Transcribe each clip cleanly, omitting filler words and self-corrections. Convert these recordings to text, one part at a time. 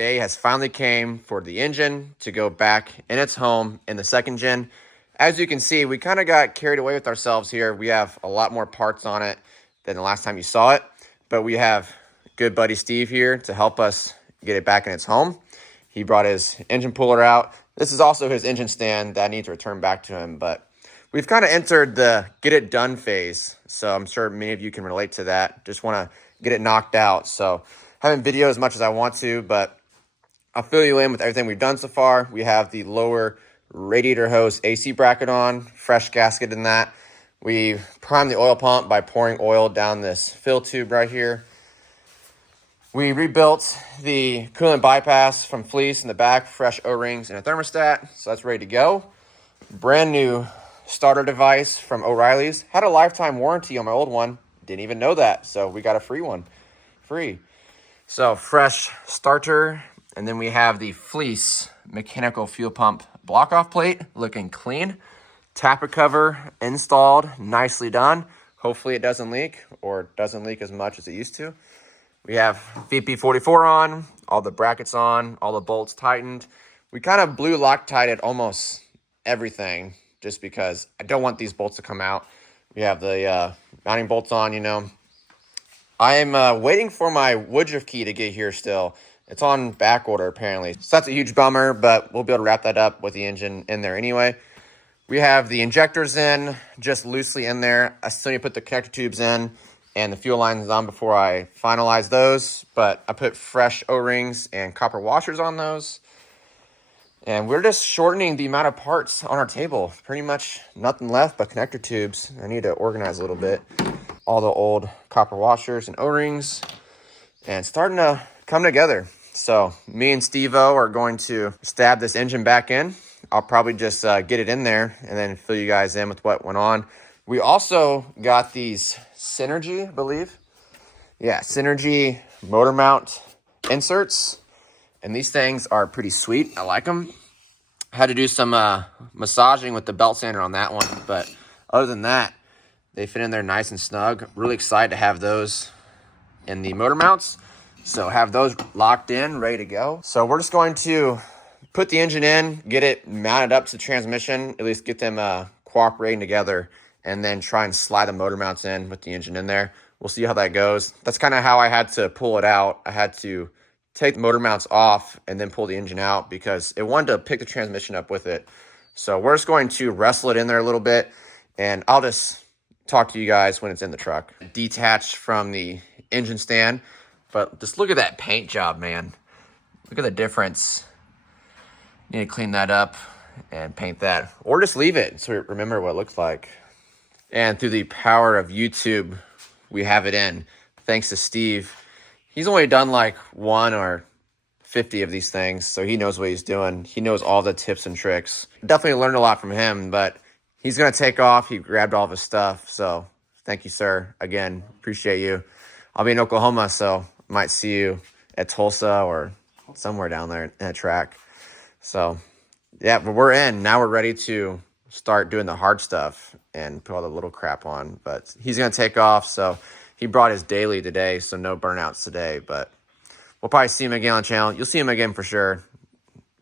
day has finally came for the engine to go back in its home in the second gen. As you can see, we kind of got carried away with ourselves here. We have a lot more parts on it than the last time you saw it, but we have good buddy Steve here to help us get it back in its home. He brought his engine puller out. This is also his engine stand that I need to return back to him, but we've kind of entered the get it done phase. So I'm sure many of you can relate to that. Just want to get it knocked out. So I haven't video as much as I want to, but I'll fill you in with everything we've done so far. We have the lower radiator hose AC bracket on, fresh gasket in that. We primed the oil pump by pouring oil down this fill tube right here. We rebuilt the coolant bypass from fleece in the back, fresh O-rings and a thermostat. So that's ready to go. Brand new starter device from O'Reilly's. Had a lifetime warranty on my old one. Didn't even know that. So we got a free one. So fresh starter. And then we have the fleece mechanical fuel pump block off plate looking clean. Tapper cover installed, nicely done. Hopefully it doesn't leak or doesn't leak as much as it used to. We have VP44 on, all the brackets on, all the bolts tightened. We kind of blew Loctited almost everything just because I don't want these bolts to come out. We have the mounting bolts on, you know. I am waiting for my Woodruff key to get here still. It's on back order apparently. So that's a huge bummer, but we'll be able to wrap that up with the engine in there anyway. We have the injectors in, just loosely in there. I still need to put the connector tubes in and the fuel lines on before I finalize those. But I put fresh O-rings and copper washers on those. And we're just shortening the amount of parts on our table. Pretty much nothing left but connector tubes. I need to organize a little bit. All the old copper washers and O-rings. And starting to come together. So me and Steve-O are going to stab this engine back in. I'll probably just get it in there and then fill you guys in with what went on. We also got these Synergy, I believe. Yeah, Synergy motor mount inserts. And these things are pretty sweet. I like them. I had to do some massaging with the belt sander on that one. But other than that, they fit in there nice and snug. Really excited to have those in the motor mounts. So have those locked in, ready to go. So we're just going to put the engine in, get it mounted up to the transmission, at least get them cooperating together, and then try and slide the motor mounts in with the engine in there. We'll see how that goes. That's kind of how I had to pull it out. I had to take the motor mounts off and then pull the engine out because it wanted to pick the transmission up with it. So we're just going to wrestle it in there a little bit, and I'll just talk to you guys when it's in the truck. Detached from the engine stand, but just look at that paint job, man. Look at the difference. Need to clean that up and paint that, or just leave it so we remember what it looks like. And through the power of YouTube, we have it in. Thanks to Steve. He's only done like 1 or 50 of these things, so he knows what he's doing. He knows all the tips and tricks. Definitely learned a lot from him, but he's going to take off. He grabbed all of his stuff, so thank you, sir. Again, appreciate you. I'll be in Oklahoma, so might see you at Tulsa or somewhere down there in a track. So, yeah, but we're in. Now we're ready to start doing the hard stuff and put all the little crap on. But he's going to take off, so he brought his daily today, so no burnouts today. But we'll probably see him again on the channel. You'll see him again for sure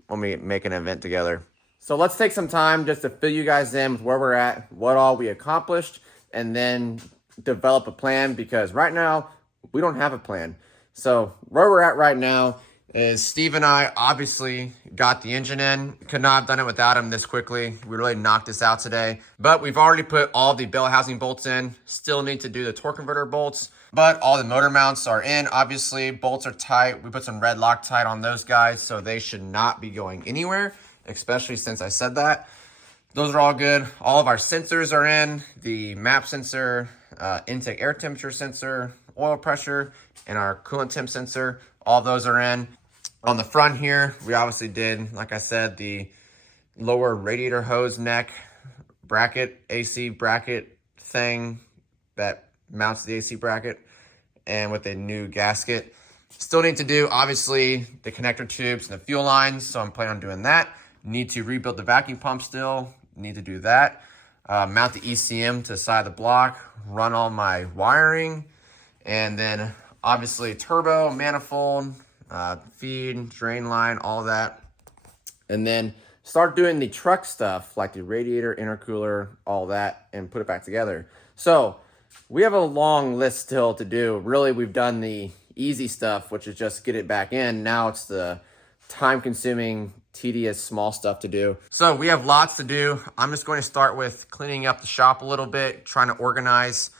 when we make an event together. So let's take some time just to fill you guys in with where we're at, what all we accomplished, and then develop a plan, because right now we don't have a plan. So where we're at right now is Steve and I obviously got the engine in. Could not have done it without him this quickly. We really knocked this out today. But we've already put all the bell housing bolts in. Still need to do the torque converter bolts. But all the motor mounts are in, obviously. Bolts are tight. We put some red Loctite on those guys, so they should not be going anywhere, especially since I said that. Those are all good. All of our sensors are in. The map sensor, intake air temperature sensor, oil pressure, and our coolant temp sensor. All those are in. On the front here, we obviously did, like I said, the lower radiator hose neck bracket, AC bracket thing that mounts the AC bracket, and with a new gasket. Still need to do, obviously, the connector tubes and the fuel lines, so I'm planning on doing that. Need to rebuild the vacuum pump still. Need to do that. Mount the ECM to the side of the block. Run all my wiring. And then, obviously, turbo, manifold, feed, drain line, all that. And then start doing the truck stuff like the radiator, intercooler, all that, and put it back together. So we have a long list still to do. Really, we've done the easy stuff, which is just get it back in. Now it's the time-consuming, tedious, small stuff to do. So we have lots to do. I'm just going to start with cleaning up the shop a little bit, trying to organize,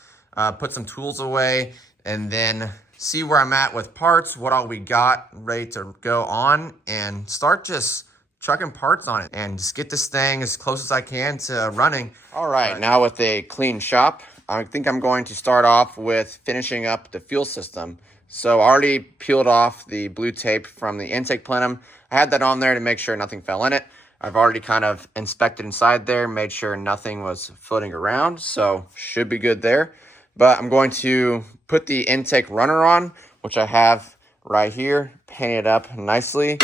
put some tools away, and then see where I'm at with parts, what all we got ready to go on, and start just chucking parts on it and just get this thing as close as I can to running. All right, now with a clean shop, I think I'm going to start off with finishing up the fuel system. So I already peeled off the blue tape from the intake plenum. I had that on there to make sure nothing fell in it. I've already kind of inspected inside there, made sure nothing was floating around, so should be good there. But I'm going to put the intake runner on, which I have right here, painted up nicely.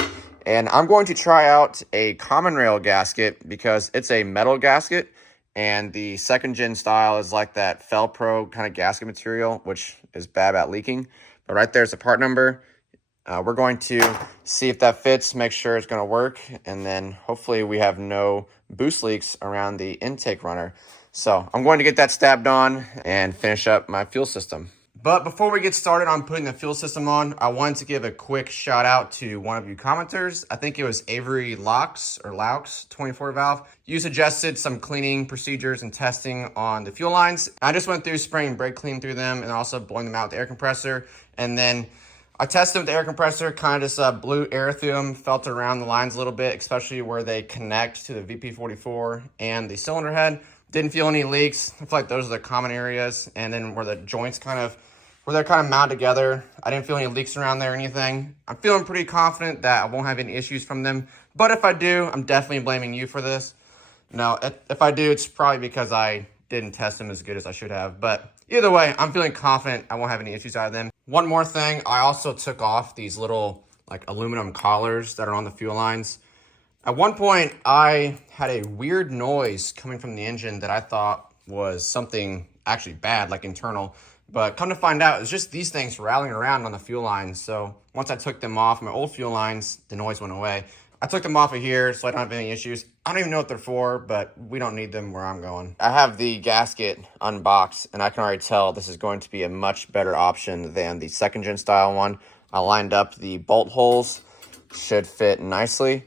And I'm going to try out a common rail gasket because it's a metal gasket, and the second gen style is like that Felpro kind of gasket material, which is bad at leaking. But right there's the part number. We're going to see if that fits, make sure it's going to work, and then hopefully we have no boost leaks around the intake runner. So I'm going to get that stabbed on and finish up my fuel system. But before we get started on putting the fuel system on, I wanted to give a quick shout out to one of you commenters. I think it was Avery Laux 24 valve. You suggested some cleaning procedures and testing on the fuel lines. I just went through spraying brake clean through them and also blowing them out with the air compressor. And then I tested with the air compressor, kind of just blew air through them, felt around the lines a little bit, especially where they connect to the VP44 and the cylinder head. Didn't feel any leaks. I feel like those are the common areas. And then where the joints where they're kind of mounted together, I didn't feel any leaks around there or anything. I'm feeling pretty confident that I won't have any issues from them. But if I do, I'm definitely blaming you for this. No, if I do, it's probably because I didn't test them as good as I should have. But either way, I'm feeling confident I won't have any issues out of them. One more thing, I also took off these little like aluminum collars that are on the fuel lines. At one point, I had a weird noise coming from the engine that I thought was something actually bad, like internal. But come to find out, it's just these things rattling around on the fuel lines. So once I took them off my old fuel lines, the noise went away. I took them off of here so I don't have any issues. I don't even know what they're for, but we don't need them where I'm going. I have the gasket unboxed, and I can already tell this is going to be a much better option than the second gen style one. I lined up the bolt holes, should fit nicely.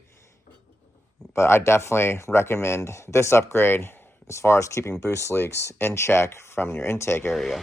But I definitely recommend this upgrade as far as keeping boost leaks in check from your intake area.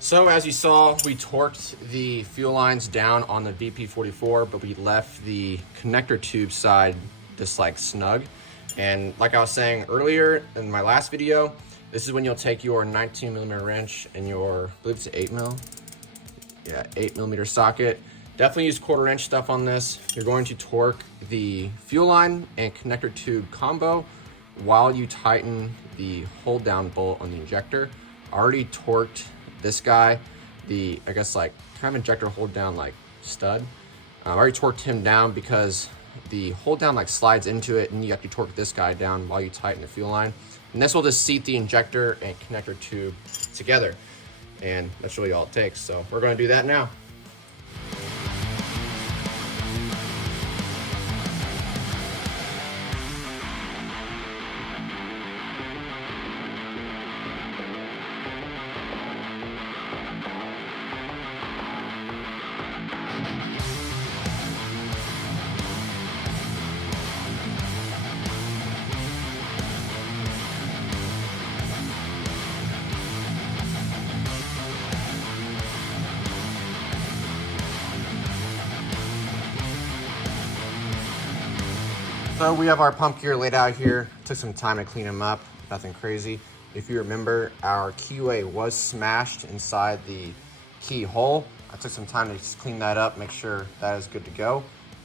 So as you saw, we torqued the fuel lines down on the VP44, but we left the connector tube side just like snug. And like I was saying earlier in my last video, this is when you'll take your 19mm wrench and your, I believe it's an 8mm socket. Definitely use 1/4 inch stuff on this. You're going to torque the fuel line and connector tube combo while you tighten the hold down bolt on the injector. Already torqued this guy, the, I guess like kind of injector hold down like stud. I already torqued him down because the hold down like slides into it, and you have to torque this guy down while you tighten the fuel line. And this will just seat the injector and connector tube together. And that's really all it takes. So we're going to do that now. So we have our pump gear laid out here. Took some time to clean them up, nothing crazy. If you remember, our keyway was smashed inside the keyhole. I took some time to just clean that up, make sure that is good to go.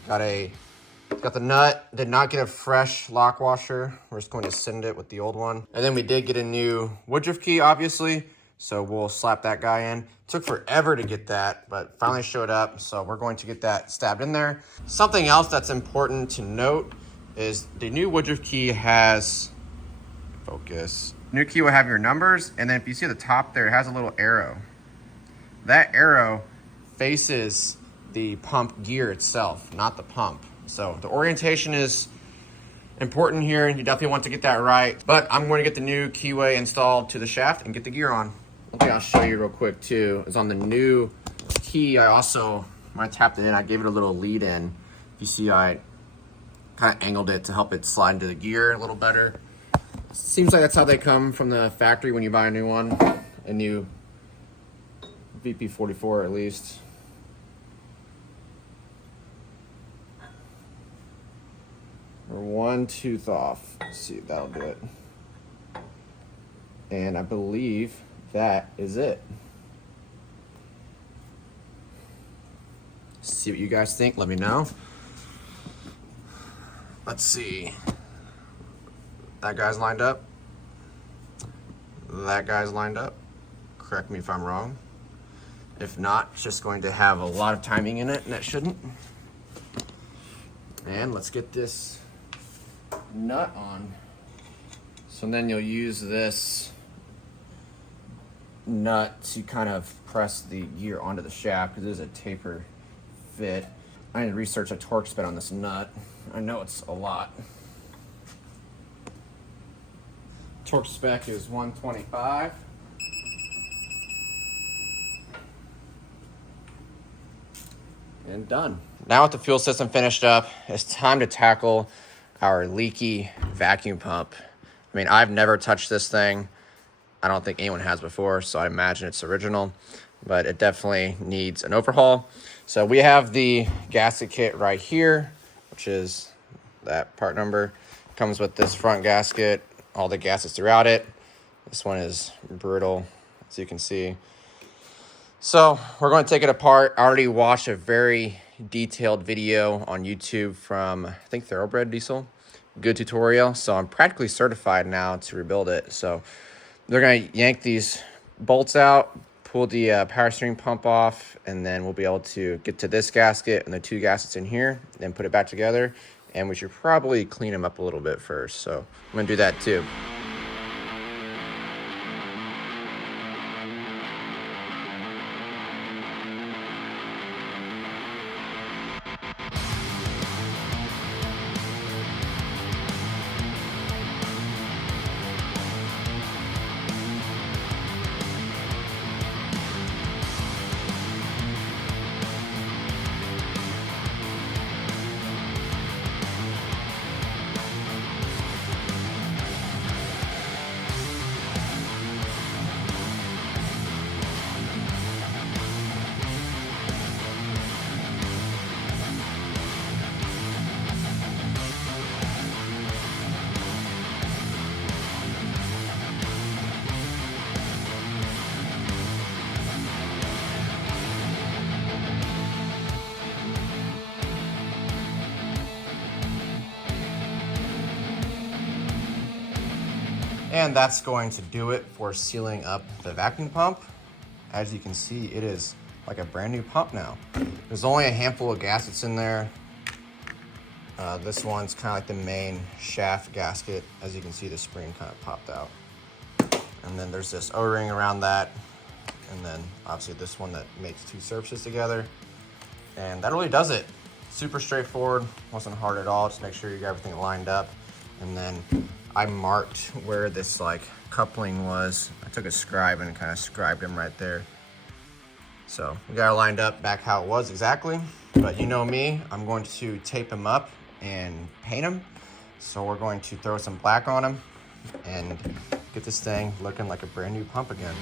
Got the nut, did not get a fresh lock washer. We're just going to send it with the old one. And then we did get a new woodruff key, obviously. So we'll slap that guy in. Took forever to get that, but finally showed up. So we're going to get that stabbed in there. Something else that's important to note is the new woodruff key has, focus. New key will have your numbers, and then if you see at the top there, it has a little arrow. That arrow faces the pump gear itself, not the pump. So the orientation is important here, and you definitely want to get that right. But I'm going to get the new keyway installed to the shaft and get the gear on. One thing I'll show you real quick too is on the new key, when I tapped it in, I gave it a little lead in. If you see, I kind of angled it to help it slide into the gear a little better. Seems like that's how they come from the factory when you buy a new one, a new VP44 at least. We're 1 tooth off. Let's see if that'll do it. And I believe that is it. See what you guys think, let me know. Let's see. That guy's lined up. That guy's lined up. Correct me if I'm wrong. If not, it's just going to have a lot of timing in it, and it shouldn't. And let's get this nut on. So then you'll use this nut to kind of press the gear onto the shaft, because it is a taper fit. I need to research a torque spec on this nut. I know it's a lot. Torque spec is 125. And done. Now with the fuel system finished up, it's time to tackle our leaky vacuum pump. I mean, I've never touched this thing. I don't think anyone has before, so I imagine it's original, but it definitely needs an overhaul. So we have the gasket kit right here, which is that part number. Comes with this front gasket, all the gaskets throughout it. This one is brutal, as you can see. So we're going to take it apart. I already watched a very detailed video on YouTube from, I think, Thoroughbred Diesel. Good tutorial. So I'm practically certified now to rebuild it. So they're going to yank these bolts out, pull the power steering pump off, and then we'll be able to get to this gasket and the 2 gaskets in here, then put it back together. And we should probably clean them up a little bit first. So I'm going to do that too. And that's going to do it for sealing up the vacuum pump. As you can see, it is like a brand new pump now. There's only a handful of gaskets in there. This one's kind of like the main shaft gasket. As you can see, the spring kind of popped out. And then there's this O-ring around that. And then obviously this one that makes 2 surfaces together. And that really does it. Super straightforward, wasn't hard at all. Just make sure you got everything lined up. And then I marked where this like coupling was. I took a scribe and kind of scribed them right there. So we got it lined up back how it was exactly. But you know me, I'm going to tape them up and paint them. So we're going to throw some black on them and get this thing looking like a brand new pump again.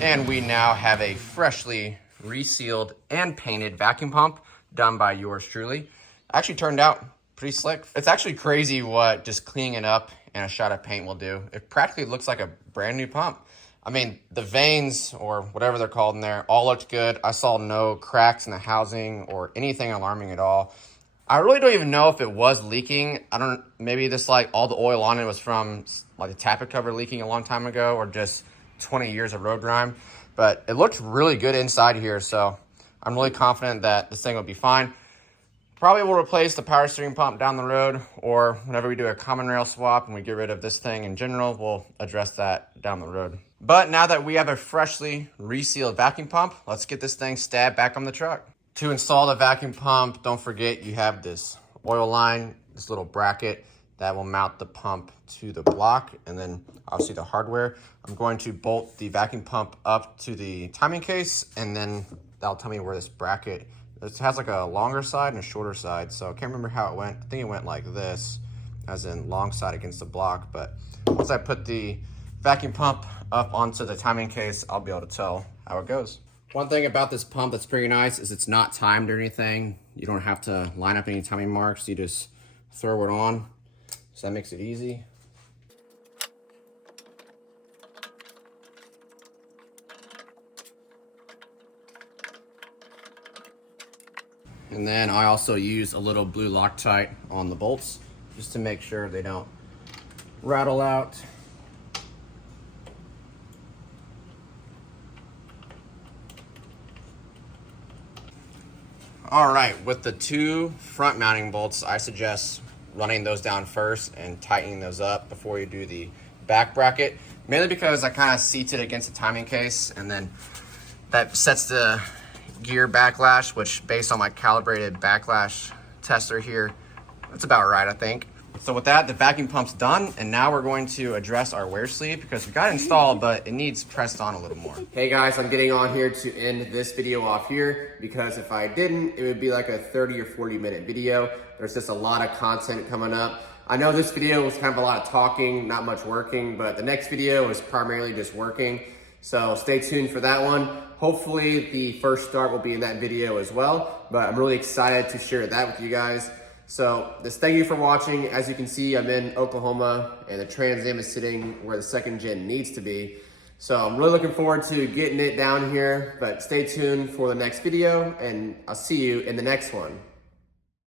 And we now have a freshly resealed and painted vacuum pump done by yours truly. Actually turned out pretty slick. It's actually crazy what just cleaning it up and a shot of paint will do. It practically looks like a brand new pump. I mean, the veins or whatever they're called in there all looked good. I saw no cracks in the housing or anything alarming at all. I really don't even know if it was leaking. Maybe this like all the oil on it was from like the tappet cover leaking a long time ago or just 20 years of road grime. But it looked really good inside here, so I'm really confident that this thing will be fine. Probably will replace the power steering pump down the road, or whenever we do a common rail swap and we get rid of this thing in general, we'll address that down the road. But now that we have a freshly resealed vacuum pump, let's get this thing stabbed back on the truck. To install the vacuum pump, don't forget you have this oil line, this little bracket that will mount the pump to the block, and then obviously the hardware. I'm going to bolt the vacuum pump up to the timing case, and then that'll tell me where this bracket, it has like a longer side and a shorter side, so I can't remember how it went. I think it went like this, as in long side against the block, but once I put the vacuum pump up onto the timing case, I'll be able to tell how it goes. One thing about this pump that's pretty nice is it's not timed or anything. You don't have to line up any timing marks. You just throw it on. So that makes it easy. And then I also use a little blue Loctite on the bolts just to make sure they don't rattle out. All right, with the two front mounting bolts, I suggest running those down first and tightening those up before you do the back bracket, mainly because I kind of seat it against the timing case, and then that sets the gear backlash, which based on my calibrated backlash tester here, that's about right, I think. So with that, the vacuum pump's done, and now we're going to address our wear sleeve because we got it installed, but it needs pressed on a little more. Hey guys, I'm getting on here to end this video off here because if I didn't, it would be like a 30 or 40 minute video. There's just a lot of content coming up. I know this video was kind of a lot of talking, not much working, but the next video is primarily just working. So stay tuned for that one. Hopefully the first start will be in that video as well, but I'm really excited to share that with you guys. So just thank you for watching. As you can see, I'm in Oklahoma and the Trans Am is sitting where the second gen needs to be. So I'm really looking forward to getting it down here, but stay tuned for the next video and I'll see you in the next one.